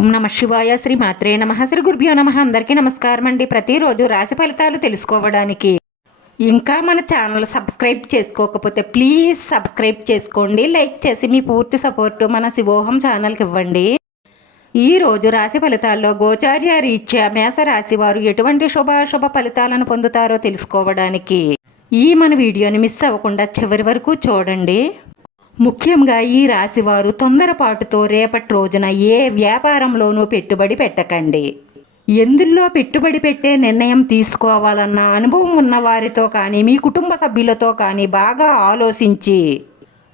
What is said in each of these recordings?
ఓం నమ శివాయ శ్రీ మాత్రే నమ. శ్రీ గురుభ్యో నమ. అందరికీ నమస్కారం అండి ప్రతిరోజు రాశి ఫలితాలు తెలుసుకోవడానికి. ఇంకా మన ఛానల్ సబ్స్క్రైబ్ చేసుకోకపోతే ప్లీజ్ సబ్స్క్రైబ్ చేసుకోండి. లైక్ చేసి మీ పూర్తి సపోర్టు మన శివోహం ఛానల్కి ఇవ్వండి. ఈ రోజు రాశి ఫలితాల్లో గోచార్య రీత్యా మేష రాశి వారు ఎటువంటి శుభాశుభ ఫలితాలను పొందుతారో తెలుసుకోవడానికి. ఈ మన వీడియోని మిస్ అవ్వకుండా చివరి వరకు చూడండి. ముఖ్యంగా ఈ రాశివారు తొందరపాటుతో రేపటి రోజున ఏ వ్యాపారంలోనూ పెట్టుబడి పెట్టకండి. ఎందుల్లో పెట్టుబడి పెట్టే నిర్ణయం తీసుకోవాలన్న అనుభవం ఉన్న వారితో కానీ మీ కుటుంబ సభ్యులతో కానీ బాగా ఆలోచించి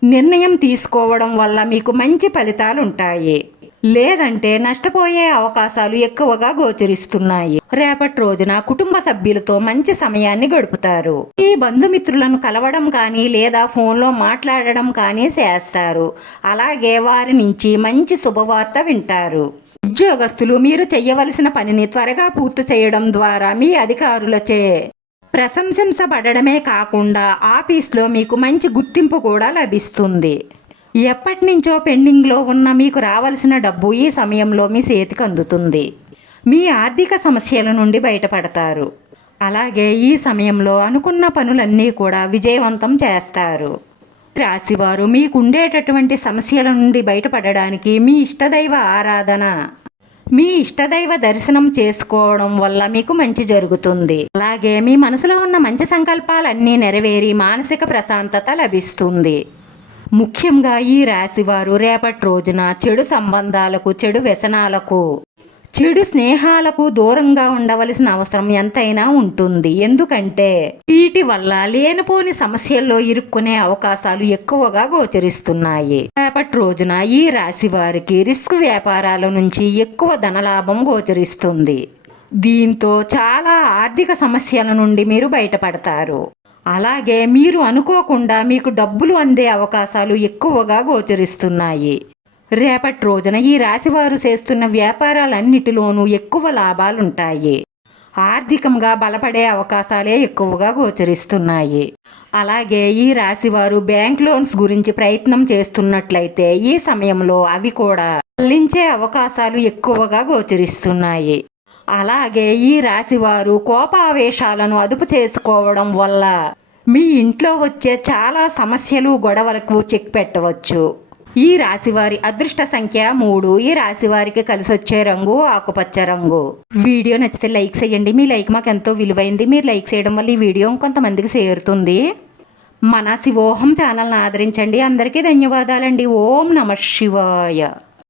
నిర్ణయం తీసుకోవడం వల్ల మీకు మంచి ఫలితాలు ఉంటాయి లేదంటే నష్టపోయే అవకాశాలు ఎక్కువగా గోచరిస్తున్నాయి. రేపటి రోజున కుటుంబ సభ్యులతో మంచి సమయాన్ని గడుపుతారు. ఈ బంధుమిత్రులను కలవడం కానీ లేదా ఫోన్లో మాట్లాడడం కానీ చేస్తారు. అలాగే వారి నుంచి మంచి శుభవార్త వింటారు. ఉద్యోగస్తులు మీరు చేయవలసిన పనిని త్వరగా పూర్తి చేయడం ద్వారా మీ అధికారులచే ప్రశంసించబడమే కాకుండా ఆఫీస్లో మీకు మంచి గుర్తింపు కూడా లభిస్తుంది. ఎప్పటి నుంచో పెండింగ్లో ఉన్న మీకు రావలసిన డబ్బు ఈ సమయంలో మీ చేతికి అందుతుంది. మీ ఆర్థిక సమస్యల నుండి బయటపడతారు. అలాగే ఈ సమయంలో అనుకున్న పనులన్నీ కూడా విజయవంతం చేస్తారు. రాశివారు మీకుండేటటువంటి సమస్యల నుండి బయటపడడానికి మీ ఇష్టదైవ ఆరాధన. మీ ఇష్టదైవ దర్శనం చేసుకోవడం వల్ల మీకు మంచి జరుగుతుంది. అలాగే మీ మనసులో ఉన్న మంచి సంకల్పాలన్నీ నెరవేరి మానసిక ప్రశాంతత లభిస్తుంది. ముఖ్యంగా ఈ రాశివారు రేపటి రోజున చెడు సంబంధాలకు చెడు వ్యసనాలకు చెడు స్నేహాలకు దూరంగా ఉండవలసిన అవసరం ఎంతైనా ఉంటుంది. ఎందుకంటే వీటి వల్ల లేనిపోని సమస్యల్లో ఇరుక్కునే అవకాశాలు ఎక్కువగా గోచరిస్తున్నాయి. రేపటి రోజున ఈ రాశి వారికి రిస్క్ వ్యాపారాల నుంచి ఎక్కువ ధనలాభం గోచరిస్తుంది. దీంతో చాలా ఆర్థిక సమస్యల నుండి మీరు బయటపడతారు. అలాగే మీరు అనుకోకుండా మీకు డబ్బులు అందే అవకాశాలు ఎక్కువగా గోచరిస్తున్నాయి. రేపటి రోజున ఈ రాశివారు చేస్తున్న వ్యాపారాలన్నిటిలోనూ ఎక్కువ లాభాలుంటాయి. ఆర్థికంగా బలపడే అవకాశాలే ఎక్కువగా గోచరిస్తున్నాయి. అలాగే ఈ రాశివారు బ్యాంక్ లోన్స్ గురించి ప్రయత్నం చేస్తున్నట్లయితే ఈ సమయంలో అవి కూడా చెల్లించే అవకాశాలు ఎక్కువగా గోచరిస్తున్నాయి. అలాగే ఈ రాశివారు కోపావేశాలను అదుపు చేసుకోవడం వల్ల మీ ఇంట్లో వచ్చే చాలా సమస్యలు గొడవలకు చెక్ పెట్టవచ్చు. ఈ రాశివారి అదృష్ట సంఖ్య మూడు. ఈ రాశివారికి కలిసి వచ్చే రంగు ఆకుపచ్చ రంగు. వీడియో నచ్చితే లైక్ చేయండి. మీ లైక్ మాకు ఎంతో విలువైంది. మీరు లైక్ చేయడం వల్ల ఈ వీడియో కొంతమందికి చేరుతుంది. మన శివోహం ఛానల్ని ఆదరించండి. అందరికీ ధన్యవాదాలండి. ఓం నమ శివాయ.